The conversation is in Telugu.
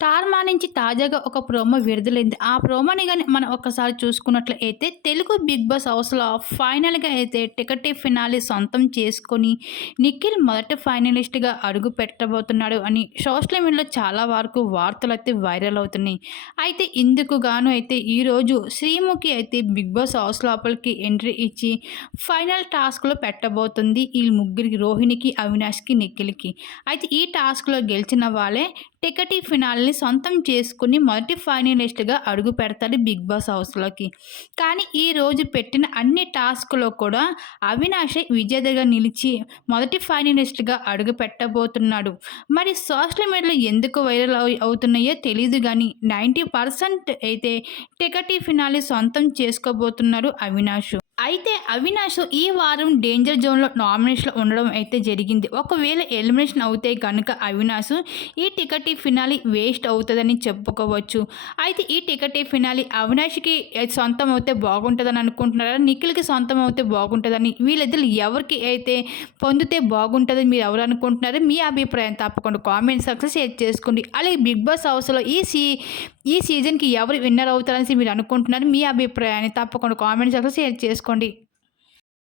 స్టార్ మా నుంచి తాజాగా ఒక ప్రోమో విడుదలైంది. ఆ ప్రోమోని గాని మనం ఒక్కసారి చూసుకున్నట్లయితే తెలుగు బిగ్ బాస్ హౌస్‌లో ఫైనల్‌గా అయితే టికెట్ ఫినాలే సొంతం చేసుకొని నిఖిల్ మొదటి ఫైనలిస్ట్‌గా అడుగు పెట్టబోతున్నాడు అని సోషల్ మీడియాలో చాలా వరకు వార్తలైతే వైరల్ అవుతున్నాయి. అయితే ఇందుకు గాను అయితే ఈరోజు శ్రీముఖి అయితే బిగ్ బాస్ హౌస్ లోపలికి ఎంట్రీ ఇచ్చి ఫైనల్ టాస్క్‌లో పెట్టబోతుంది. ఈ ముగ్గురికి రోహిణికి, అవినాష్‌కి, నిఖిల్‌కి. అయితే ఈ టాస్క్‌లో గెలిచిన వాళ్ళే టికెట్ ఫినాల్‌ని సొంతం చేసుకొని మొదటి ఫైనలిస్ట్‌గా అడుగు పెడతాడు బిగ్ బాస్ హౌస్‌లోకి. కానీ ఈరోజు పెట్టిన అన్ని టాస్క్‌లో కూడా అవినాషే విజేతగా నిలిచి మొదటి ఫైనలిస్ట్‌గా అడుగు పెట్టబోతున్నాడు. మరి సోషల్ మీడియాలో ఎందుకు వైరల్ అవుతున్నాయో తెలీదు గానీ 90% అయితే టికెట్ ఫినాలే సొంతం చేసుకోబోతున్నాడు అవినాష్. అయితే అవినాష్ ఈ వారం డేంజర్ జోన్‌లో నామినేషన్‌లో ఉండడం అయితే జరిగింది. ఒకవేళ ఎలిమినేషన్ అవుతే గనుక అవినాష్ ఈ టికెట్ ఫినాలే వేస్ట్ అవుతదని చెప్పుకోవచ్చు. అయితే ఈ టికెట్ ఫినాలే అవినాష్‌కి సొంతం అవుతే బాగుంటదని అనుకుంటున్నారా? నిఖిల్‌కి సొంతం అవుతే బాగుంటదని వీళ్ళిద్దరిలో ఎవరికి అయితే పొందితే బాగుంటదని మీరు ఎవరు అనుకుంటున్నారు? మీ అభిప్రాయం తప్పకుండా కామెంట్ సెక్షన్‌లో షేర్ చేసుకోండి. అలాగే బిగ్ బాస్ హౌస్‌లో ఈ సీజన్‌కి ఎవరు విన్నర్ అవుతారనేసి మీరు అనుకుంటున్నారు? మీ అభిప్రాయాన్ని తప్పకుండా కామెంట్ సెక్షన్‌లో షేర్ చేసుకోండి.